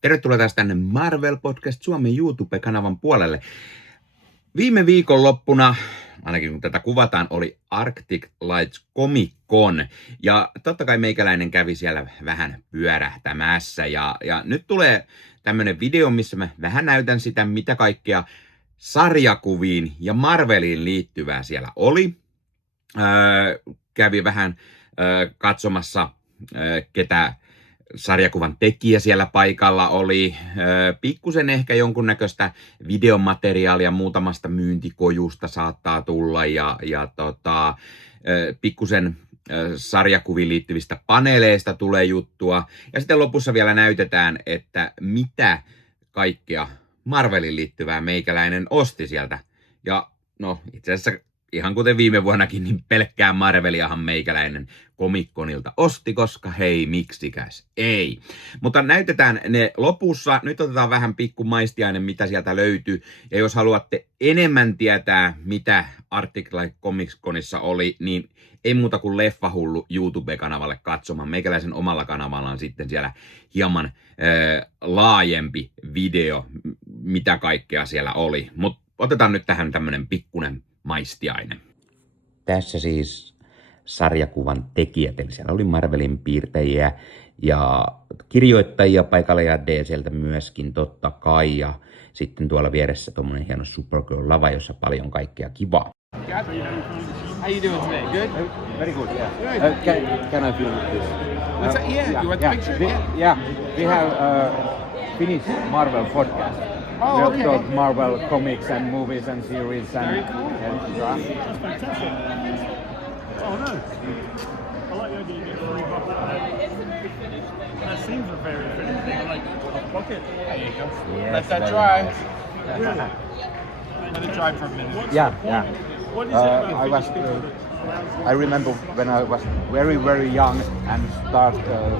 Tervetuloa taas tänne Marvel Podcast Suomen YouTube-kanavan puolelle. Viime viikonloppuna, ainakin kun tätä kuvataan, oli Arctic Lights Comic Con. Ja totta kai meikäläinen kävi siellä vähän pyörähtämässä. Ja nyt tulee tämmönen video, missä mä vähän näytän sitä, mitä kaikkea sarjakuviin ja Marveliin liittyvää siellä oli. Kävi vähän katsomassa, ketä sarjakuvan tekijä siellä paikalla oli, pikkusen ehkä jonkunnäköistä videomateriaalia muutamasta myyntikojusta saattaa tulla ja pikkusen sarjakuviin liittyvistä paneeleista tulee juttua. Ja sitten lopussa vielä näytetään, että mitä kaikkea Marvelin liittyvää meikäläinen osti sieltä. Ja no itse asiassa ihan kuten viime vuonnakin, niin pelkkää Marveliahan meikäläinen Comic-Conilta osti, koska hei, miksikäs ei. Mutta näytetään ne lopussa. Nyt otetaan vähän pikku maistiainen, mitä sieltä löytyy. Ja jos haluatte enemmän tietää, mitä Arctic Light Comic-Conissa oli, niin ei muuta kuin Leffahullu YouTube-kanavalle katsomaan. Meikäläisen omalla kanavalla on sitten siellä hieman laajempi video, mitä kaikkea siellä oli. Mutta otetaan nyt tähän tämmönen pikkunen maistiainen. Tässä siis sarjakuvan tekijät, eli siellä oli Marvelin piirtäjiä ja kirjoittajia paikalla ja DCltä myöskin totta kai. Ja sitten tuolla vieressä tommonen hieno Supergirl-lava, jossa paljon kaikkea kivaa. How you doing today? Good? Very good, yeah. Good. Can I film this? What's that? Yeah, you want the picture? Yeah, we have Finnish Marvel podcast. Oh, We okay. have talked Marvel comics and movies and series and Very cool. and That's fantastic. Oh no. I like the idea you get free bucket. That seems a very fitting thing, like a pocket. There you go. Yes, Let that very dry. Really? Let it dry for a minute. What's Yeah, the yeah. point? What is it about I was. Finnish people that allows I remember when I was very young and start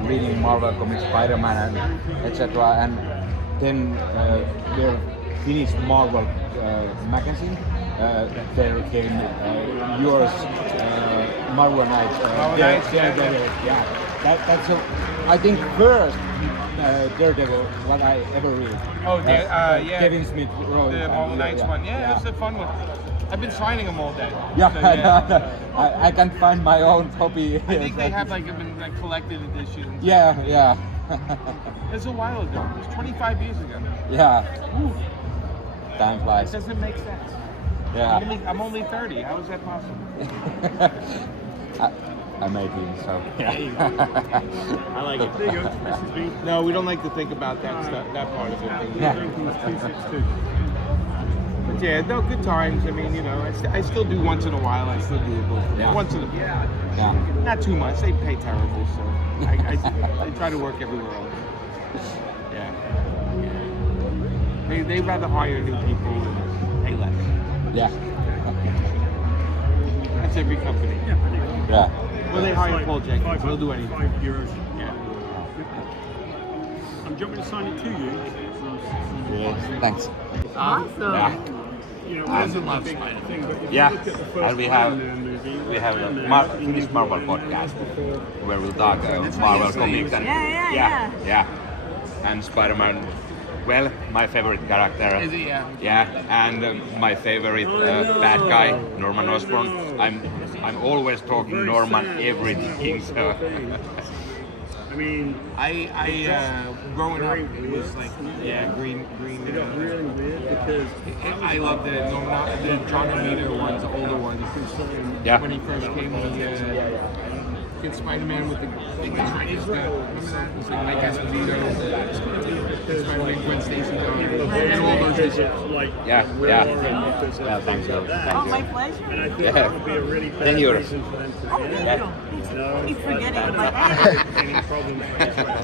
reading Marvel comics, Spider-Man and etc. And then the Finnish Marvel magazine. There came yours, Marvel Knights. Marvel Knights, yeah. Yeah. That's I think first Daredevil what I ever read. Oh, yeah. Kevin Smith wrote The Marvel Knights one. Yeah, it's a fun one. I've been signing them all day. Yeah, So, I can't find my own copy. I think they have like collected editions. Yeah. It was a while ago. It was 25 years ago. Yeah. Ooh, Time it flies. doesn't make sense. Yeah. I'm only 30. How is that possible? I'm 18, so. I like it. There you go. This has been No, we don't like to think about that stuff, that part of it. Yeah. 262. But yeah, no, good times. I mean, you know, I still do once in a while. I still do it Yeah. once in a while. Yeah. Not too much. They pay terrible, so I try to work everywhere else. Yeah. They rather hire new people and pay less. Yeah. That's every company. Yeah, pretty good. Yeah. Well, they hire Paul Jenkins. He'll do anything. €5. Yeah. Do you want me to sign it to you? Yes. Thanks. Awesome. Yeah. You know, it wasn't a big thing, but if Yeah, you look at the first and we have- Iron Man movie, We have Iron a Man, Finnish Marvel podcast where we talk Marvel comics and Yeah. and Spider-Man. Well, my favorite character. Is he? Yeah. Yeah, and my favorite bad guy, Norman Osborn. I'm always talking Norman everything. So. I mean, I growing up, it was like green. it got really weird because I love the John Romita ones, the older ones. Yeah. When he first came, he Spider-Man with the thing that Chinese gun. Remember that? It was like Mike Esposito, Spider-Man, Gwen Stacy, and all those issues. like Yeah. Thanks. Oh, my pleasure. And I think Yeah. that would be a really Then bad yours. reason for them to Oh, thank Yeah. you. No, Keep forgetting I my don't have any problems with Israel.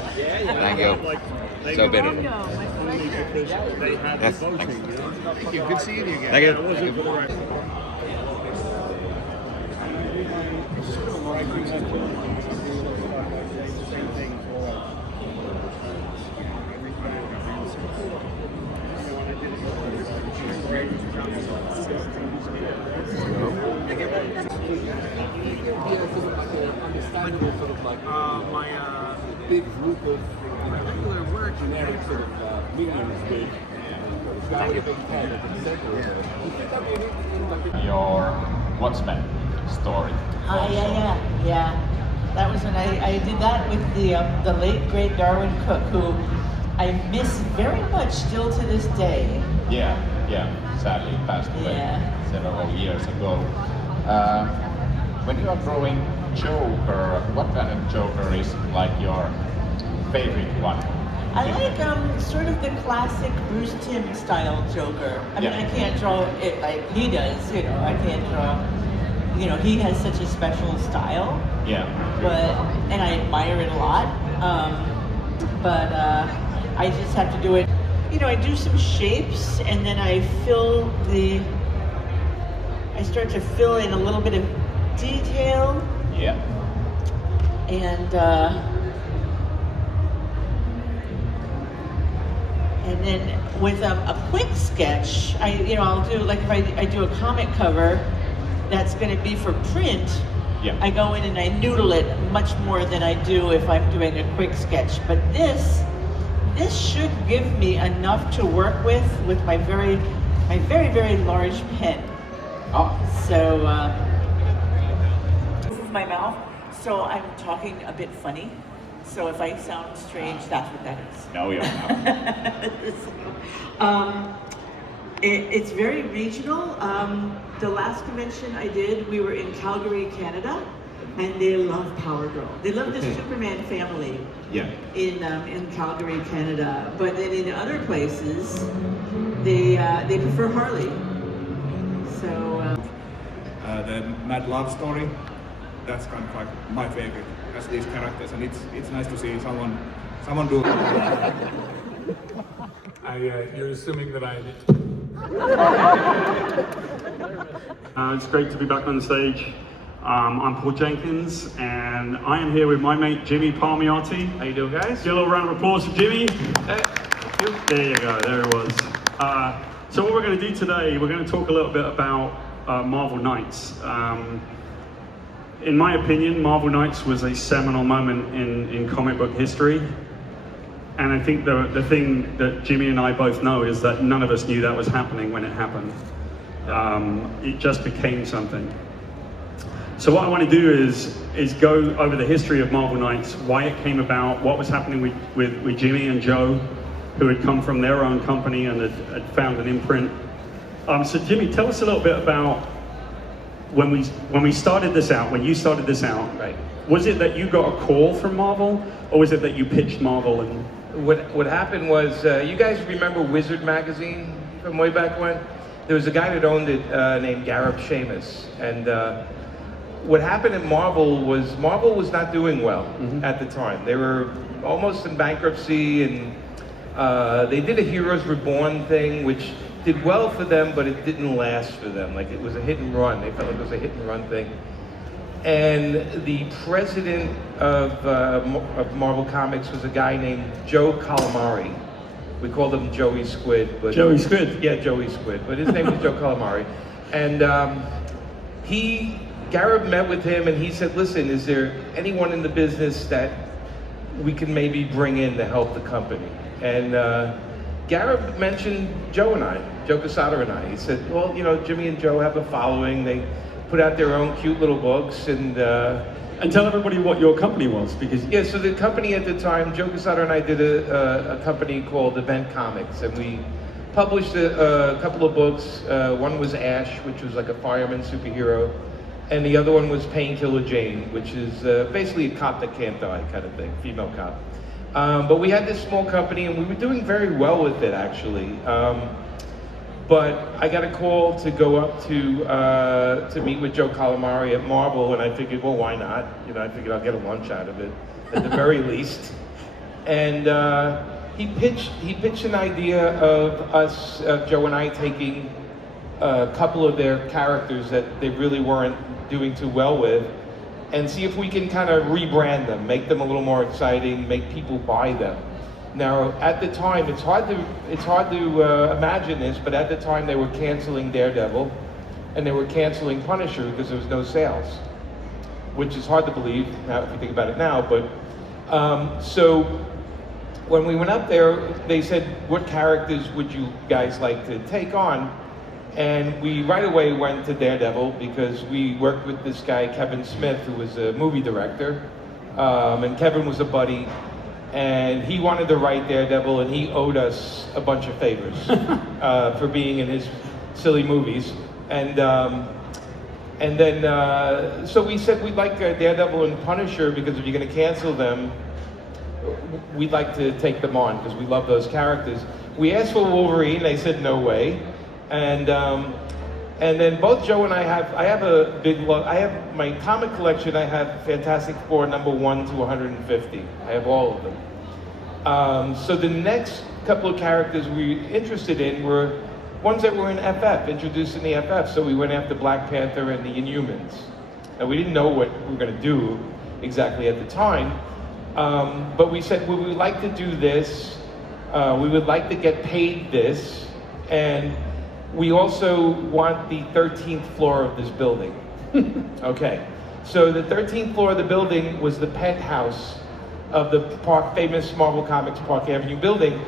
Thank you. Like, they So got better. only My pleasure. because they had Yes, the voting, thanks. you know? Thank you. Good seeing you again. Thank you. It wasn't for the right. My big group of regular work generic sort of medium speed. That would have been kind of the center of it. Your Watchmen story. Yeah. That was when I did that with the late great Darwin Cook, who I miss very much still to this day. Yeah. Sadly passed away Yeah. several years ago. When you are drawing Joker, what kind of Joker is like your favorite one? I like sort of the classic Bruce Timm style Joker. I mean, Yeah. I can't draw it like he does, you know. I can't draw, you know, he has such a special style. Yeah. And I admire it a lot. But I just have to do it. You know, I do some shapes and then I start to fill in a little bit of detail. Yeah. And then with a quick sketch, I'll do, like if I do a comic cover that's going to be for print, Yeah. I go in and I noodle it much more than I do if I'm doing a quick sketch. But this should give me enough to work with my very, very large pen. Oh. So, this is my mouth, so I'm talking a bit funny. So if I sound strange, that's what that is. No, you're not. It's very regional. The last convention I did, we were in Calgary, Canada, and they love Power Girl. They love the Superman family Yeah. in Calgary, Canada. But then in other places, they prefer Harley. So. The Mad Love story, that's kind of like my favorite as these characters, and it's nice to see someone do. You're assuming that I did. It's great to be back on stage. I'm Paul Jenkins, and I am here with my mate Jimmy Palmiotti. How you doing, guys? Give a little round of applause for Jimmy. There you go, there it was. So what we're going to do today, we're going to talk a little bit about Marvel Knights. In my opinion, Marvel Knights was a seminal moment in comic book history. And I think the thing that Jimmy and I both know is that none of us knew that was happening when it happened. It just became something. So what I want to do is go over the history of Marvel Knights, why it came about, what was happening with Jimmy and Joe, who had come from their own company and had found an imprint. So Jimmy, tell us a little bit about when we started this out, when you started this out. Right. Was it that you got a call from Marvel, or was it that you pitched Marvel? And What happened was, you guys remember Wizard magazine from way back when? There was a guy that owned it named Gareb Shamus, and what happened at Marvel was not doing well at the time. They were almost in bankruptcy, and they did a Heroes Reborn thing, which did well for them, but it didn't last for them. Like, it was a hit and run. They felt like it was a hit and run thing. And the president of Marvel Comics was a guy named Joe Calamari. We called him Joey Squid. But Joey Squid? Yeah, Joey Squid. But his name was Joe Calamari. And Gareb met with him and he said, listen, is there anyone in the business that we can maybe bring in to help the company? And Gareb mentioned Joe Quesada and I. He said, well, you know, Jimmy and Joe have a following. They put out their own cute little books, and tell everybody what your company was, because yeah. So the company at the time, Joe Quesada and I did a company called Event Comics, and we published a couple of books. One was Ash, which was like a fireman superhero, and the other one was Painkiller Jane, which is basically a cop that can't die kind of thing, female cop. But we had this small company, and we were doing very well with it actually. But I got a call to go up to meet with Joe Calamari at Marvel, and I figured, well, why not? You know, I figured I'll get a lunch out of it, at the very least. And he pitched an idea of us, Joe and I, taking a couple of their characters that they really weren't doing too well with, and see if we can kind of rebrand them, make them a little more exciting, make people buy them. Now, at the time, it's hard to imagine this, but at the time they were canceling Daredevil, and they were canceling Punisher because there was no sales, which is hard to believe now if you think about it now. But so when we went up there, they said, what characters would you guys like to take on? And we right away went to Daredevil because we worked with this guy, Kevin Smith, who was a movie director. And Kevin was a buddy. And he wanted to write Daredevil, and he owed us a bunch of favors for being in his silly movies. And then, so we said we'd like Daredevil and Punisher because if you're going to cancel them, we'd like to take them on because we love those characters. We asked for Wolverine, they said no way. And then both Joe and I have a big love. I have my comic collection. I have Fantastic Four number 1 to 150. I have all of them. So the next couple of characters we were interested in were ones that were in FF, introduced in the FF. So we went after Black Panther and the Inhumans. And we didn't know what we were going to do exactly at the time. But we said, well, we would like to do this. We would like to get paid this. And we also want the 13th floor of this building. Okay, so the 13th floor of the building was the penthouse of the famous Marvel Comics Park Avenue building.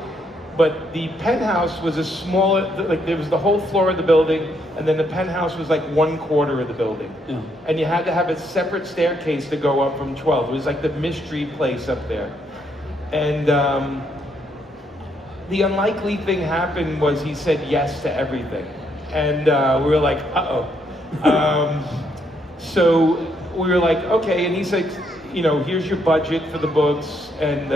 But the penthouse was a smaller, like there was the whole floor of the building, and then the penthouse was like 1/4 of the building. Yeah. And you had to have a separate staircase to go up from 12. It was like the mystery place up there. And the unlikely thing happened was he said yes to everything. And we were like, uh-oh. So we were like, okay, and he said, you know, here's your budget for the books, and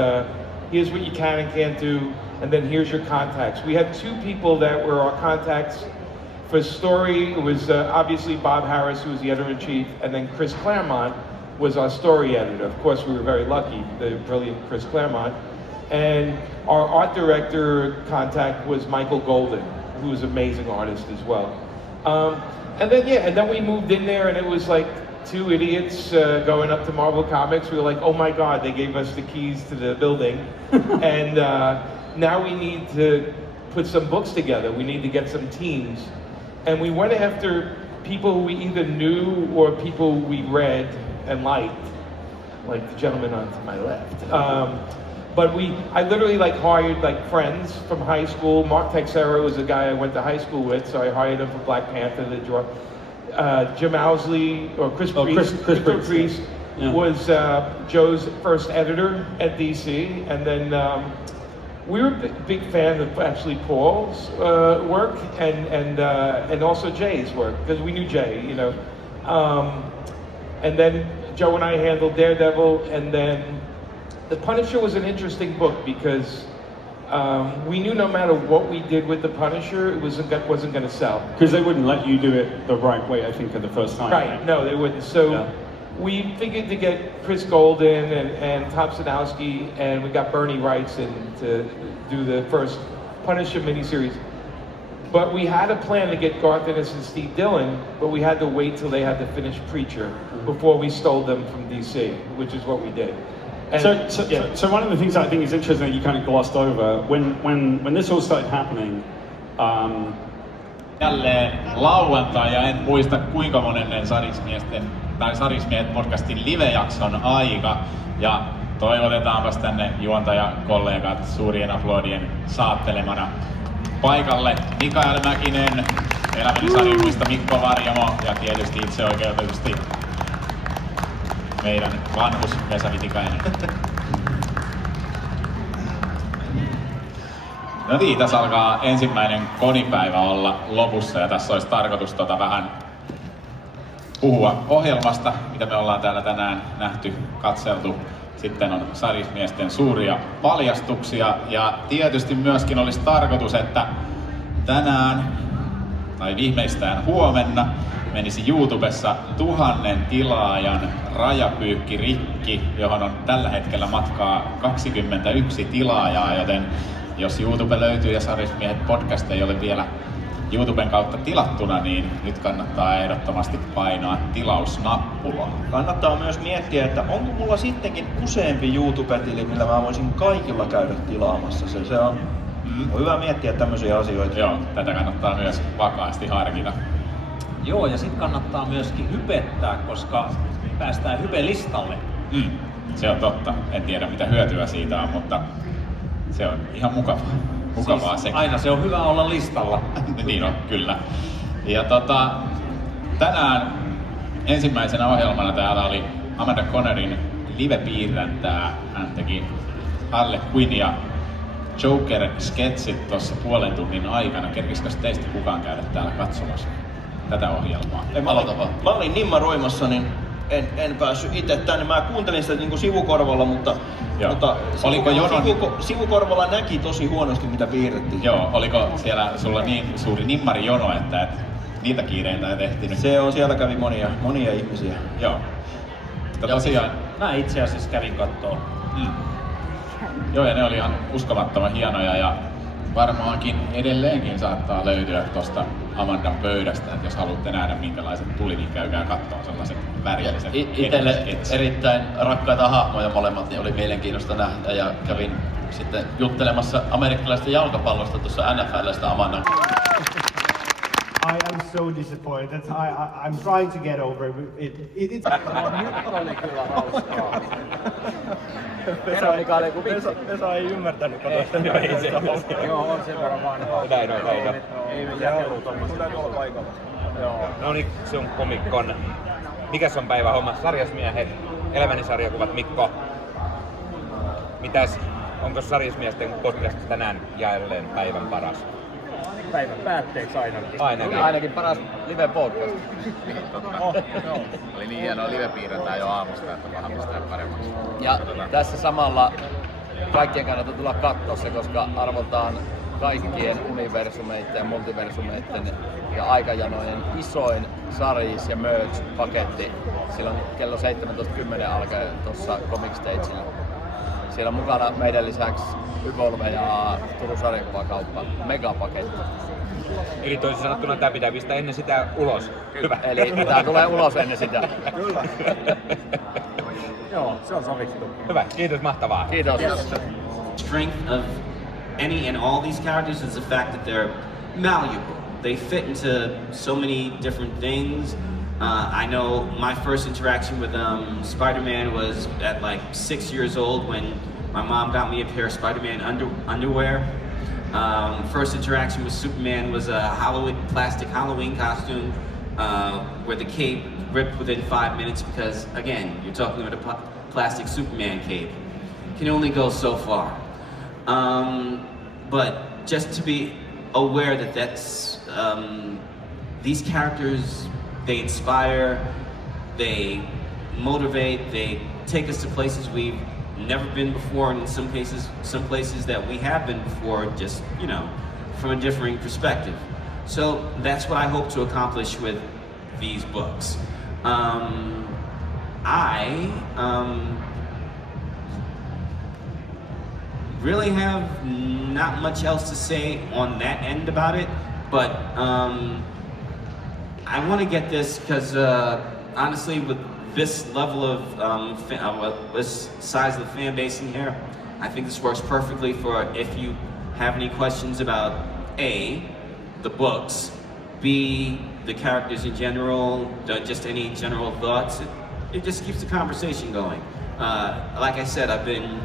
here's what you can and can't do, and then here's your contacts. We had 2 people that were our contacts for story. It was obviously Bob Harris, who was the editor-in-chief, and then Chris Claremont was our story editor. Of course, we were very lucky, the brilliant Chris Claremont. And our art director contact was Michael Golden, who was an amazing artist as well. And then we moved in there, and it was like 2 idiots going up to Marvel Comics. We were like, oh my God, they gave us the keys to the building. And now we need to put some books together. We need to get some teams. And we went after people who we either knew or people we read and liked, like the gentleman on to my left. But I literally hired friends from high school. Mark Texeira was a guy I went to high school with, so I hired him for Black Panther to draw. Jim Owsley, or Chris Priest was Joe's first editor at DC. And then we were a big fan of actually Paul's work and also Jay's work, because we knew Jay, you know. And then Joe and I handled Daredevil, and then The Punisher was an interesting book because we knew no matter what we did with The Punisher, it wasn't going to sell. Because they wouldn't let you do it the right way, I think, at the first time. Right, no, they wouldn't. So we figured to get Chris Golden and Tom Sanowski, and we got Bernie Wrights in to do the first Punisher miniseries. But we had a plan to get Garth Ennis and Steve Dillon, but we had to wait till they had to finish Preacher before we stole them from DC, which is what we did. So one of the things I think is interesting that you kind of glossed over, when this all started happening, Jälleen lauantai, ja en muista kuinka monennen Sarismiehet podcastin live-jakson aika, ja toivotetaanpas tänne juontajakollegat suurien aplodien saattelemana paikalle Mikael Mäkinen, Elämäni sarjakuista Mikko Varjamo ja tietysti itseoikeutetusti meidän vanhus Vesa Vitikainen. No niin, tässä alkaa ensimmäinen konipäivä olla lopussa ja tässä olisi tarkoitus vähän puhua ohjelmasta, mitä me ollaan täällä tänään nähty, katseltu. Sitten on Sarismiesten suuria paljastuksia ja tietysti myöskin olisi tarkoitus, että tänään tai viimeistään huomenna menisi YouTubessa 1000 tilaajan rajapyykki rikki, johon on tällä hetkellä matkaa 21 tilaajaa, joten jos YouTube löytyy ja Sarismiehet podcast ei ole vielä YouTuben kautta tilattuna, niin nyt kannattaa ehdottomasti painaa tilausnappulaa. Kannattaa myös miettiä, että onko mulla sittenkin useampi YouTube-tili, millä mä voisin kaikilla käydä tilaamassa. Se on hyvä miettiä tämmöisiä asioita. Joo, tätä kannattaa myös vakaasti harkita. Joo, ja sitten kannattaa myöskin hypettää, koska päästään hype-listalle. Se on totta. En tiedä mitä hyötyä siitä on, mutta se on ihan mukavaa sekin. Aina se on hyvä olla listalla. Niin on, kyllä. Ja tänään ensimmäisenä ohjelmana täällä oli Amanda Connerin live-piirräntää. Hän teki Harley Quinn ja Joker-sketsit tuossa puolen tunnin aikana. Kerkisikö teistä kukaan käydä täällä katsomassa tätä ohjelmaa? Mä olin nimmaroimassa, niin en päässyt itse tänne. Mä kuuntelin sitä niinku sivukorvalla, mutta oliko sivukorvalla näki tosi huonosti, mitä piirrettiin. Joo, oliko siellä sulla niin suuri nimmarijono, että niitä kiireitä ei tehty? Se on, siellä kävi monia ihmisiä. Joo. Mutta tosiaan... Mä itse asiassa kävin kattoo. Joo, ja ne oli ihan uskomattoman hienoja ja varmaankin edelleenkin saattaa löytyä tuosta Amandan pöydästä, että jos haluatte nähdä minkälaiset tuli, niin käykää katsomaan sellaiset värilliset. Itelle erittäin rakkaita hahmoja molemmat, niin oli mielenkiintoista nähdä ja kävin sitten juttelemassa amerikkalaisesta jalkapallosta tuossa NFL:stä Amandan. I am so disappointed. I'm trying to get over it. It's... Nyt oli kyllä hauskaa. Vesa ei ymmärtänyt tästä Joo, on sen verran vanhaa. Näin. Ei me jakelu tommosia. No niin, se on komikkon. Mikäs on päivä homma? Sarjasmiehet, elämäni sarjakuvat, Mikko. Mitäs, onko sarjasmiesten podcast tänään jälleen päivän paras? Päivän päätteeksi ainakin paras live-podcast. Oli niin hienoa live-piirretään jo aamusta, että vähän pistää paremmaksi. Ja tässä samalla kaikkien kannattaa tulla katsoa se, koska arvotaan kaikkien universumeiden ja multiversumeiden ja aikajanojen isoin sarjis- ja merch-paketti silloin kello 17.10 alkaen tuossa Comic Stagella. Siellä on mukana meidän lisäksi Ykolve ja Turun sarjakuvakauppa. Megapaketti. Eli toisin sanottuna tää pitää pistää ennen sitä ulos. Hyvä. Eli tää tulee ulos ennen sitä. Kyllä. Joo, se on sovittu. Hyvä, kiitos, mahtavaa. Kiitos. Strength of any and all these characters is the fact that they're malleable. They fit into so many different things. I know my first interaction with Spider-Man was at like 6 years old when my mom got me a pair of Spider-Man underwear. First interaction with Superman was a plastic Halloween costume where the cape ripped within 5 minutes because, again, you're talking about a plastic Superman cape. Can only go so far. But just to be aware that these characters, they inspire, they motivate, they take us to places we've never been before, and in some places that we have been before, just, from a differing perspective. So that's what I hope to accomplish with these books. I really have not much else to say on that end about it, but I want to get this because honestly, with this level of this size of the fan base in here, I think this works perfectly for if you have any questions about A, the books, B, the characters in general, just any general thoughts. It just keeps the conversation going. Like I said, I've been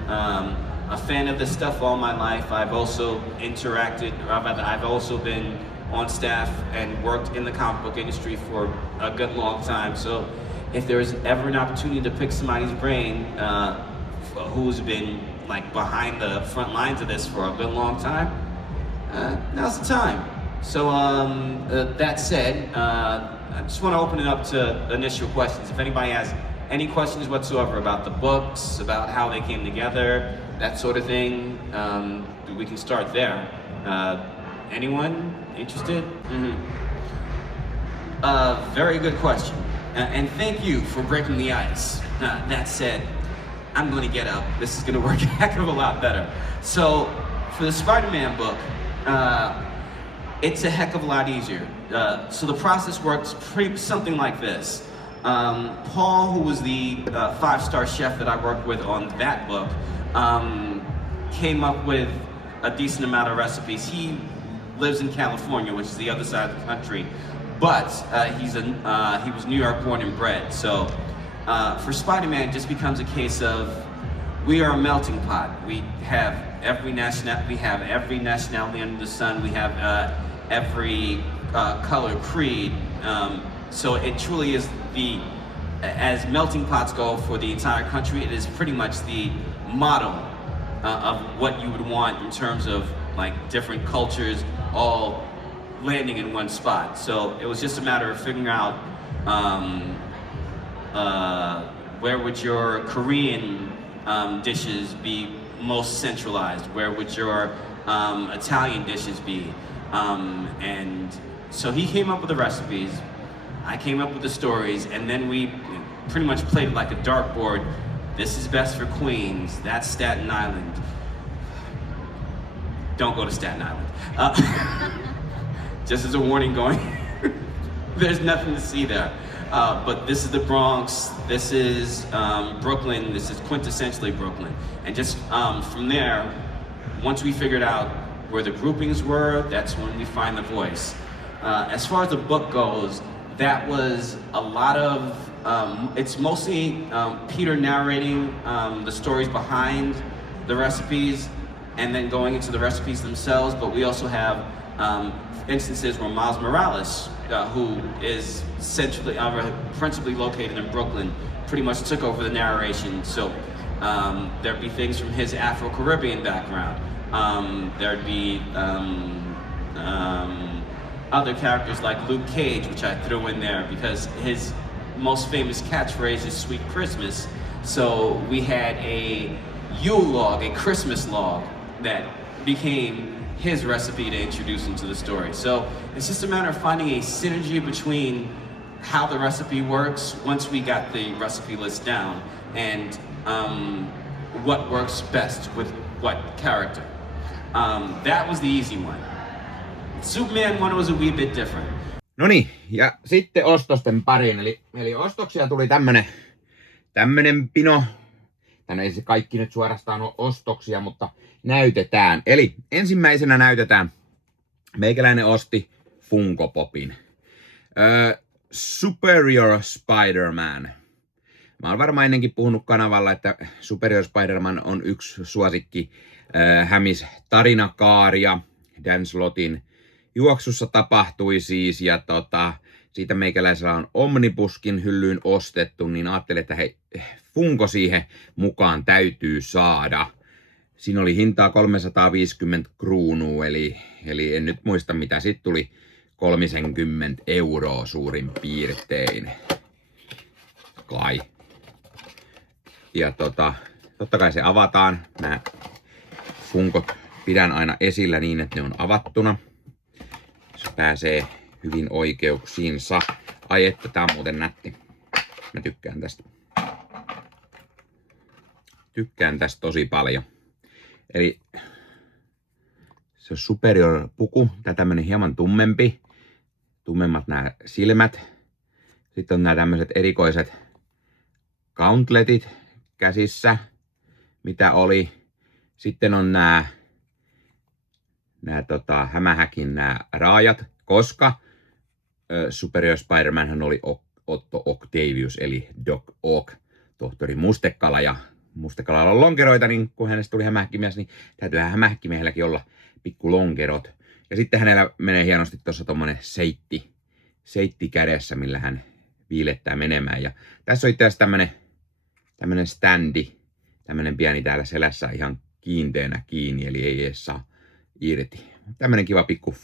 a fan of this stuff all my life. I've also I've also been on staff and worked in the comic book industry for a good long time. So if there's ever an opportunity to pick somebody's brain who's been like behind the front lines of this for a good long time, now's the time. So that said, I just want to open it up to initial questions. If anybody has any questions whatsoever about the books, about how they came together, that sort of thing, we can start there. Anyone interested? Mm-hmm. Very good question. And thank you for breaking the ice. That said, I'm going to get up. This is going to work a heck of a lot better. So, for the Spider-Man book, it's a heck of a lot easier. So the process works something like this. Paul, who was the 5-star chef that I worked with on that book, came up with a decent amount of recipes. He lives in California, which is the other side of the country, but he was New York born and bred. So for Spider-Man, it just becomes a case of we are a melting pot. We have we have every nationality under the sun. We have every color, creed. So it truly is as melting pots go for the entire country, it is pretty much the model of what you would want in terms of like different cultures all landing in one spot. So it was just a matter of figuring out where would your Korean dishes be most centralized? Where would your Italian dishes be? And so he came up with the recipes, I came up with the stories, and then we pretty much played it like a dartboard. This is best for Queens, that's Staten Island. Don't go to Staten Island. Just as a warning going, there's nothing to see there. But this is the Bronx, this is Brooklyn, this is quintessentially Brooklyn. And just from there, once we figured out where the groupings were, that's when we find the voice. As far as the book goes, that was a lot of, it's mostly Peter narrating the stories behind the recipes and then going into the recipes themselves, but we also have instances where Miles Morales, who is principally located in Brooklyn, pretty much took over the narration. So there'd be things from his Afro-Caribbean background. There'd be other characters like Luke Cage, which I threw in there because his most famous catchphrase is "Sweet Christmas." So we had a Yule log, a Christmas log, that became his recipe to introduce him to the story. So it's just a matter of finding a synergy between how the recipe works once we got the recipe list down and what works best with what character. That was the easy one. Superman one was a wee bit different. Noniin, ja sitten ostosten pariin. Eli ostoksia tuli tämmönen pino. Tänne ei se kaikki nyt suorastaan ole ostoksia, mutta näytetään. Eli ensimmäisenä näytetään. Meikäläinen osti Funko Popin. Superior Spider-Man. Mä oon varmaan ennenkin puhunut kanavalla, että Superior Spider-Man on yksi suosikki hämis tarinakaaria. Dan Slottin juoksussa tapahtui siis, ja siitä meikäläisellä on Omnibuskin hyllyyn ostettu, niin ajattelin, että hei, Funko siihen mukaan täytyy saada. Siinä oli hintaa 350 kruunua, eli en nyt muista mitä, sitten tuli 30 € suurin piirtein. Kai. Ja totta kai se avataan. Mä Funkot pidän aina esillä niin, että ne on avattuna. Se pääsee hyvin oikeuksiinsa. Ai että, tää on muuten nätti. Mä tykkään tästä. Tykkään tästä tosi paljon. Eli se on Superior puku. Tää tämmönen hieman tummempi. Tummemmat nämä silmät. Sitten on nämä tämmöiset erikoiset gauntletit käsissä. Mitä oli. Sitten on nämä hämähäkin nämä raajat, koska Superior Spider-Man oli Otto Octavius, eli Doc Ock, tohtori Mustekala, ja Mustekalalla on lonkeroita, niin kun hänestä tuli hämähäkkimies, niin täytyyhän hämähäkkimiehelläkin olla pikku lonkerot. Ja sitten hänellä menee hienosti tuossa tommonen seitti kädessä, millä hän viilettää menemään. Ja tässä on itse asiassa tämmönen standi, tämmönen pieni täällä selässä ihan kiinteänä kiinni, eli ei edes saa irti. Tämmönen kiva pikku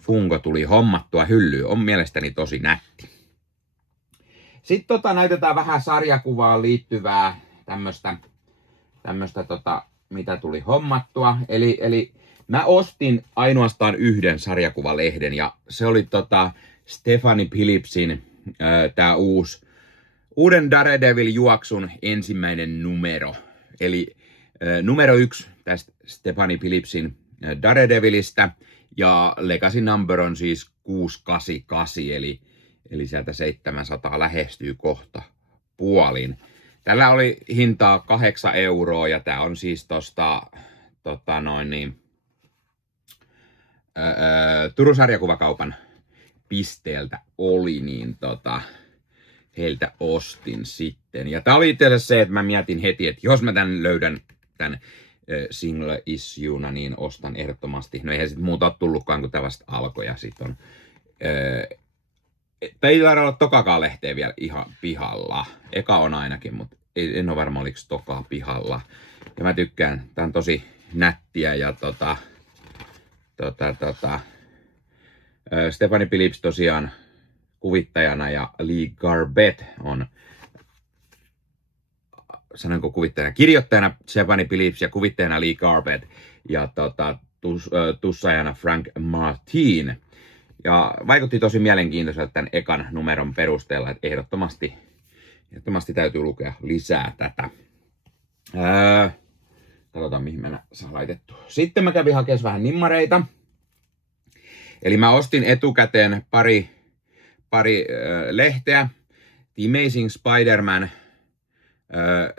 Funko tuli hommattua hyllyyn. On mielestäni tosi nätti. Sitten näytetään vähän sarjakuvaan liittyvää tämmöstä mitä tuli hommattua. Eli mä ostin ainoastaan yhden sarjakuvalehden, ja se oli Stephanie Phillipsin tää uuden Daredevil-juoksun ensimmäinen numero. Eli numero 1 tästä Stephanie Phillipsin Daredevilistä, ja legacy number on siis 688, eli sieltä 700 lähestyy kohta puolin. Tällä oli hintaa 8 €, ja tää on siis tosta Turun sarjakuvakaupan pisteeltä oli, niin heiltä ostin sitten. Ja tää oli itse asiassa se, että mä mietin heti, että jos mä löydän tän single issuena, niin ostan ehdottomasti. No eihän sit muuta ole tullutkaan, kun tää vasta alkoi ja sit on... ei taida olla tokakaan lehteä vielä ihan pihalla. Eka on ainakin, mutta en ole varma oliko tokaa pihalla. Ja mä tykkään, tää on tosi nättiä ja Stephanie Phillips tosiaan kuvittajana ja Lee Garbett on, sanonko kuvittajana, kirjoittajana Stephanie Phillips ja kuvittajana Lee Garbett ja tussaajana Frank Martin. Ja vaikutti tosi mielenkiintoiselta tämän ekan numeron perusteella, että ehdottomasti täytyy lukea lisää tätä. Katsotaan mihin mä saan laitettua. Sitten mä kävin hakemaan vähän nimmareita. Eli mä ostin etukäteen pari lehteä. The Amazing Spider-Man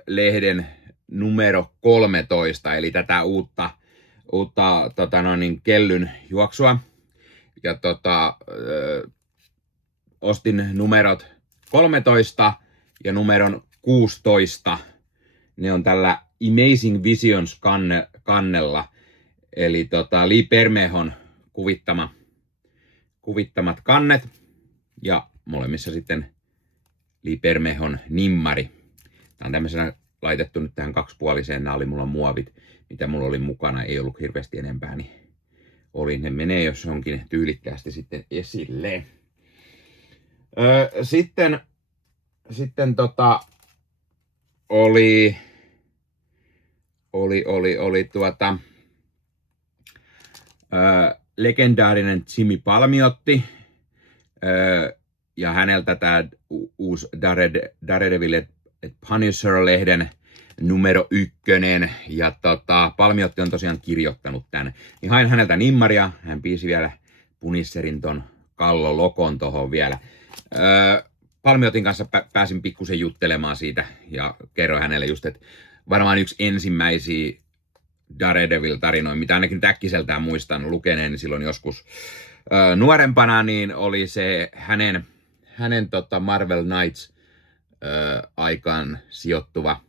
lehden numero 13, eli tätä uutta kellyn juoksua. Ja ostin numerot 13 ja numeron 16. Ne on tällä Amazing Visions kannella. Eli Lee Bermehon kuvittamat kannet. Ja molemmissa sitten Lee Bermehon nimmari. Tää on tämmöisenä laitettu nyt tähän kaksipuoliseen. Nämä oli mulla muovit, mitä mulla oli mukana. Ei ollut hirveästi enempää, niin ne menee jos onkin tyylikkäästi sitten esille. Sitten oli legendaarinen Jimmy Palmiotti ja häneltä tämä uusi Daredevil Punisher-lehden numero 1, ja Palmiotti on tosiaan kirjoittanut tän. Niin hain häneltä nimmaria, hän piisi vielä Punisherin ton kallolokon tohon vielä. Palmiotin kanssa pääsin pikkusen juttelemaan siitä ja kerroin hänelle just, että varmaan yksi ensimmäisiä Daredevil-tarinoja, mitä ainakin äkkiseltään muistan lukeneeni silloin joskus nuorempana, niin oli se hänen Marvel Knights aikaan sijoittuva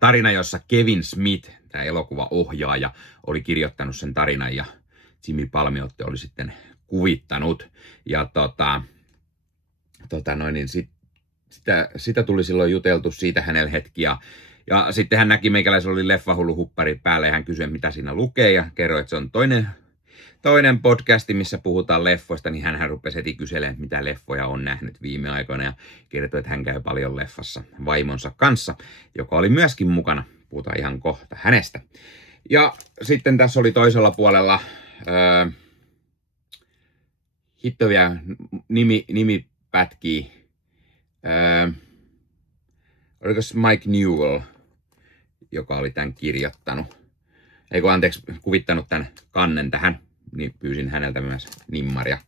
tarina, jossa Kevin Smith, tämä elokuvaohjaaja, oli kirjoittanut sen tarinan ja Jimmy Palmiotti oli sitten kuvittanut. Ja niin sitä tuli silloin juteltu siitä hänellä hetki. Ja sitten hän näki meikäläisellä oli leffahullu huppari päälle ja hän kysyi, mitä siinä lukee ja kerroi, että se on toinen podcasti, missä puhutaan leffoista, niin hän rupesi heti kyselemään, mitä leffoja on nähnyt viime aikoina ja kertoi, että hän käy paljon leffassa vaimonsa kanssa, joka oli myöskin mukana. Puhutaan ihan kohta hänestä. Ja sitten tässä oli toisella puolella hittoviä nimipätkiä. Oliko se Mike Newell, joka oli tämän kirjoittanut? Kuvittanut tämän kannen tähän, niin pyysin häneltä myös nimmaria.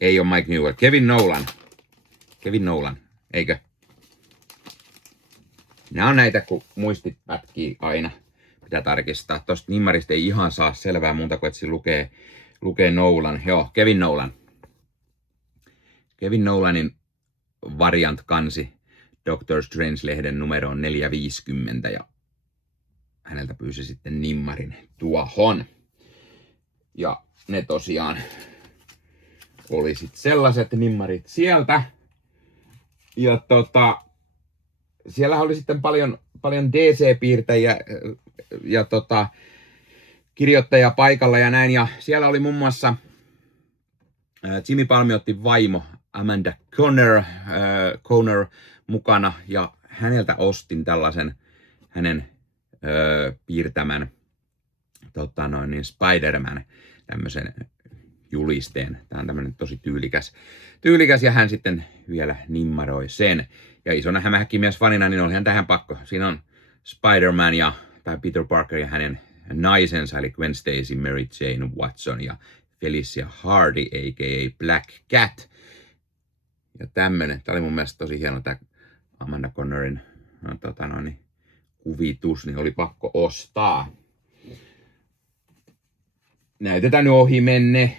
Ei ole Mike Newell, Kevin Nolan, eikö? Nämä on näitä, kun muistit pätkii aina. Pitää tarkistaa. Tuosta nimmarista ei ihan saa selvää muuta kuin, että se lukee Nolan. Joo, Kevin Nolan. Kevin Nolanin variant-kansi Doctor Strange-lehden numero on 450 ja häneltä pyysi sitten nimmarin tuohon. Ja ne tosiaan oli sitten sellaiset nimmarit sieltä. Ja siellä oli sitten paljon DC-piirtäjiä ja kirjoittajia paikalla ja näin. Ja siellä oli muun muassa Jimmy Palmiotin vaimo Amanda Conner mukana ja häneltä ostin tällaisen hänen piirtämän Spider-Man tämmöisen julisteen. Tämä on tämmöinen tosi tyylikäs ja hän sitten vielä nimmaroi sen. Ja isona hämähäkkimies fanina, niin olihan tähän pakko. Siinä on Spider-Man tai Peter Parker ja hänen naisensa, eli Gwen Stacy, Mary Jane Watson ja Felicia Hardy, a.k.a. Black Cat. Ja tämmönen, tää oli mun mielestä tosi hieno tää Amanda Connerin kuvitus, niin oli pakko ostaa. Näytetään nyt ohi menne,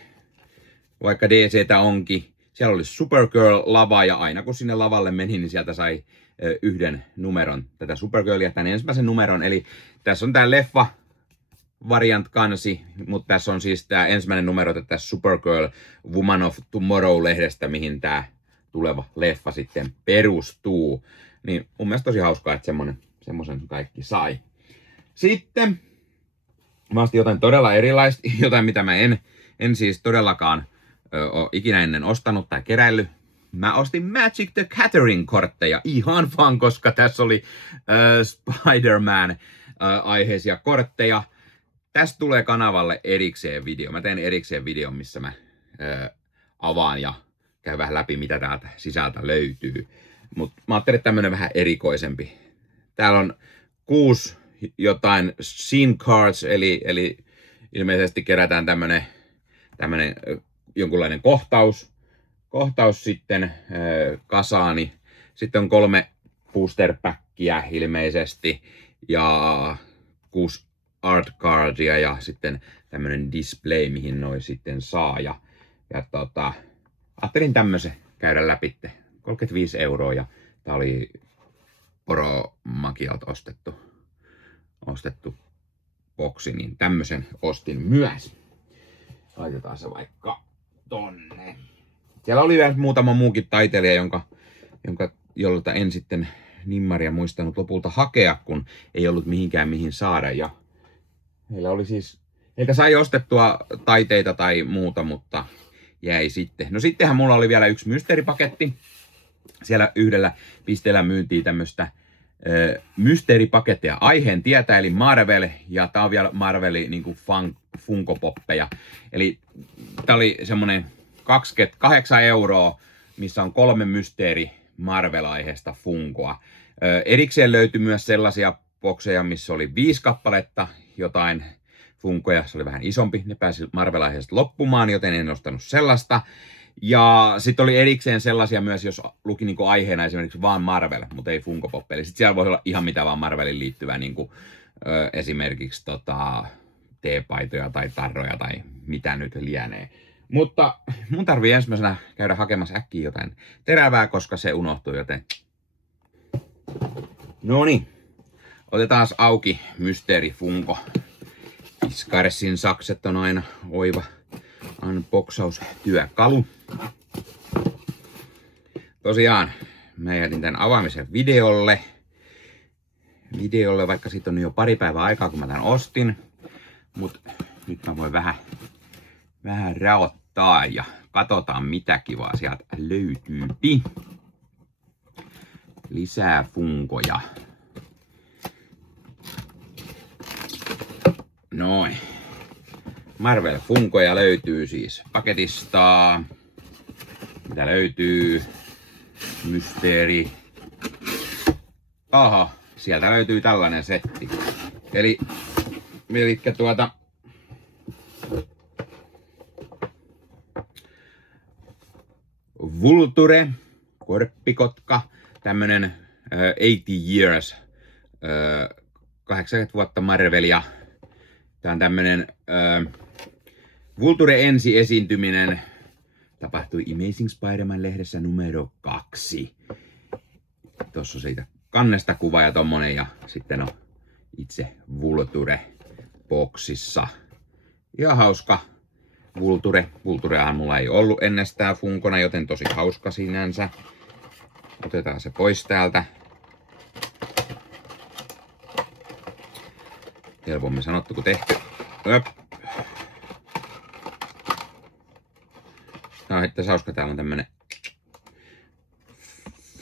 vaikka DCtä onkin. Siellä oli Supergirl-lava ja aina kun sinne lavalle meni, niin sieltä sai yhden numeron tätä Supergirlia, tämän ensimmäisen numeron. Eli tässä on tää leffa variant kansi, mutta tässä on siis tää ensimmäinen numero tätä Supergirl Woman of Tomorrow-lehdestä, mihin tää tuleva leffa sitten perustuu. Niin mun mielestä tosi hauskaa, että semmoisen kaikki sai. Sitten mä ostin jotain todella erilaista, jotain mitä mä en siis todellakaan ole ikinä ennen ostanut tai keräillyt. Mä ostin Magic the Gathering-kortteja ihan vaan, koska tässä oli Spider-Man aiheisia kortteja. Tästä tulee kanavalle erikseen video. Mä teen erikseen videon, missä mä avaan ja käyn vähän läpi, mitä täältä sisältä löytyy. Mutta mä ajattelin, että tämmönen vähän erikoisempi. Täällä on 6 jotain scene cards, eli ilmeisesti kerätään tämmönen jonkunlainen kohtaus sitten kasaani. Sitten on 3 booster packia ilmeisesti ja 6 art cardia ja sitten tämmönen display, mihin noi sitten saa. Ja ajattelin tämmösen käydä läpi. 35 € ja tää oli Poromakialta ostettu boksi, niin tämmösen ostin myös. Laitetaan se vaikka tonne. Siellä oli vielä muutama muukin taiteilija, jolta en sitten nimmaria muistanut lopulta hakea, kun ei ollut mihin saada. Ja heiltä sai ostettua taiteita tai muuta, mutta jäi sitten. No sittenhän mulla oli vielä yksi mysteeripaketti. Siellä yhdellä pisteellä myyntiin tämmöstä mysteeripaketteja aiheen tietää, eli Marvel, ja tää on vielä Marvelin niinku Funko-poppeja. Eli tää oli semmonen 28 €, missä on 3 mysteeri Marvel-aiheesta Funkoa. Erikseen löytyi myös sellaisia bokseja, missä oli 5 kappaletta jotain Funkoja, se oli vähän isompi, ne pääsi Marvel-aiheesta loppumaan, joten en ostanut sellaista. Ja sitten oli erikseen sellaisia myös, jos luki niinku aiheena esimerkiksi vaan Marvel, mutta ei Funko Pop. Eli sitten siellä voi olla ihan mitä vaan Marvelin liittyvää, niinku, esimerkiksi teepaitoja tai tarroja tai mitä nyt lienee. Mutta mun tarvii ensimmäisenä käydä hakemassa äkkiä jotain terävää, koska se unohtui, joten... Noniin, otetaan auki mysteeri Funko. Iskarsin sakset on aina oiva unboxaustyökalu. Tosiaan, mä jätin tämän avaamisen videolle, vaikka siitä on jo pari päivää aikaa, kun mä tämän ostin. Mut nyt mä voin vähän raottaa ja katsotaan mitä kivaa sieltä löytyy. Lisää Funkoja. Noin. Marvel Funkoja löytyy siis paketista. Mitä löytyy? Mysteeri. Aha, sieltä löytyy tällainen setti. Eli Vulture, korppikotka, tämmönen 80 years, 80 vuotta Marvelia. Tää on tämmönen Vulture ensi esiintyminen tapahtui Amazing Spider-Man-lehdessä numero 2. Tossa on siitä kannesta kuva ja tommonen, ja sitten on itse Vulture boksissa. Ja hauska Vulture. Vultureahan mulla ei ollut ennestään Funkona, joten tosi hauska sinänsä. Otetaan se pois täältä. Helpommin sanottu kuin tehty. Öp. Tää on itse hauska, täällä on tämmönen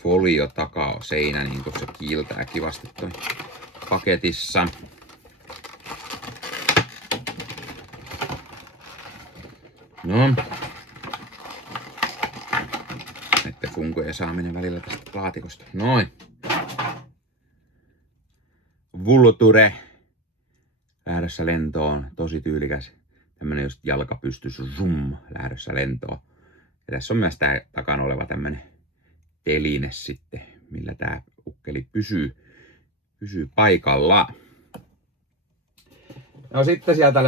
folio takaa seinä, niin kun se kiiltää kivasti toi paketissa. No. Näitten Funkojen saaminen välillä tästä laatikosta. Noin. Vulture. Lähdössä lentoon. Tosi tyylikäs. Tämmönen just jalkapystys. Zoom. Lähdössä lentoon. Ja tässä on myös tää takana oleva tämmönen teline sitten, millä tää ukkeli pysyy paikalla. No sitten sieltä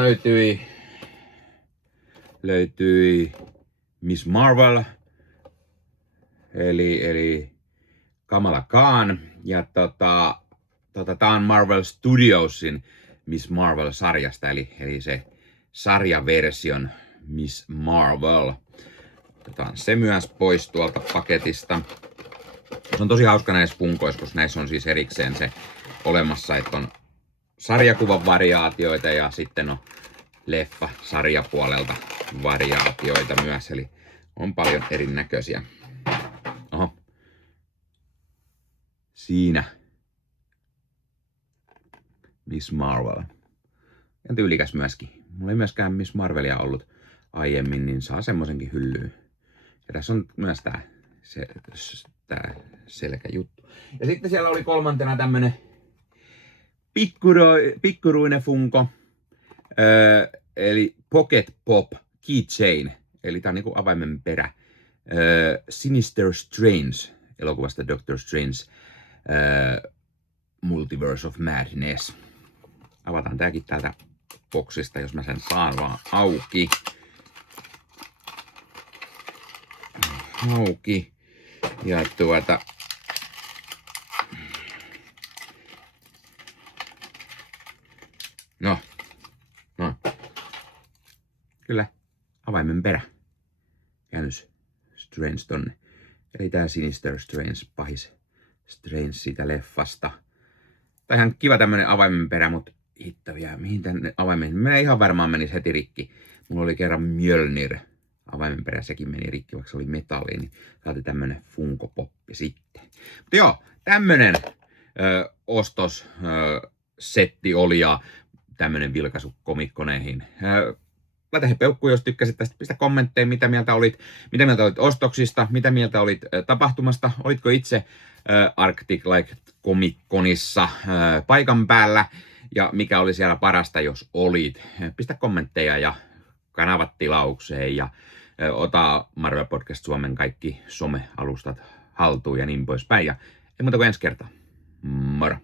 löytyi Miss Marvel, eli Kamala Khan. Ja tää on Marvel Studiosin Miss Marvel-sarjasta, eli se sarjaversion Miss Marvel. Otetaan se myös pois tuolta paketista. Se on tosi hauska näissä punkoissa, koska näissä on siis erikseen se olemassa, että on sarjakuvan variaatioita ja sitten on leffa-sarjapuolelta variaatioita myös, eli on paljon erinäköisiä. Oho. Siinä Miss Marvel. Ja tyylikäs myöskin. Mulla ei myöskään Miss Marvelia ollut aiemmin, niin saa semmosenkin hyllyyn. Ja tässä on myös tää selkäjuttu. Ja sitten siellä oli kolmantena tämmönen pikkuruinen funko. Eli Pocket Pop Keychain. Eli tää on niinku avaimen perä. Sinister Strange elokuvasta Doctor Strange Multiverse of Madness. Avataan tääkin täältä boksista, jos mä sen saan vaan auki. Ja No. Kyllä, avaimen perä. Käännös Strange tonne. Eli tää Sinister Strange, pahis Strange siitä leffasta. Tää ihan kiva tämmönen avaimen perä, mutta hittavia, mihin tänne avaimen? Menee ihan varmaan menis heti rikki. Mulla oli kerran Mjölnir avaimen perä, sekin meni rikki, vaikka se oli metalli, niin saatiin tämmönen Funko Poppi sitten. Mutta joo, tämmönen ostossetti oli ja tämmönen vilkaisu komikkoneihin. Laita he peukku, jos tykkäsit tästä. Pistä kommentteja, mitä mieltä olit ostoksista, mitä mieltä olit tapahtumasta. Olitko itse Arctic Like Comic-Conissa paikan päällä ja mikä oli siellä parasta, jos olit. Pistä kommentteja ja kanavat tilaukseen ja ota Marvel Podcast Suomen kaikki some-alustat haltuun ja niin poispäin. Ja ei muuta kuin ensi kertaa. Moro!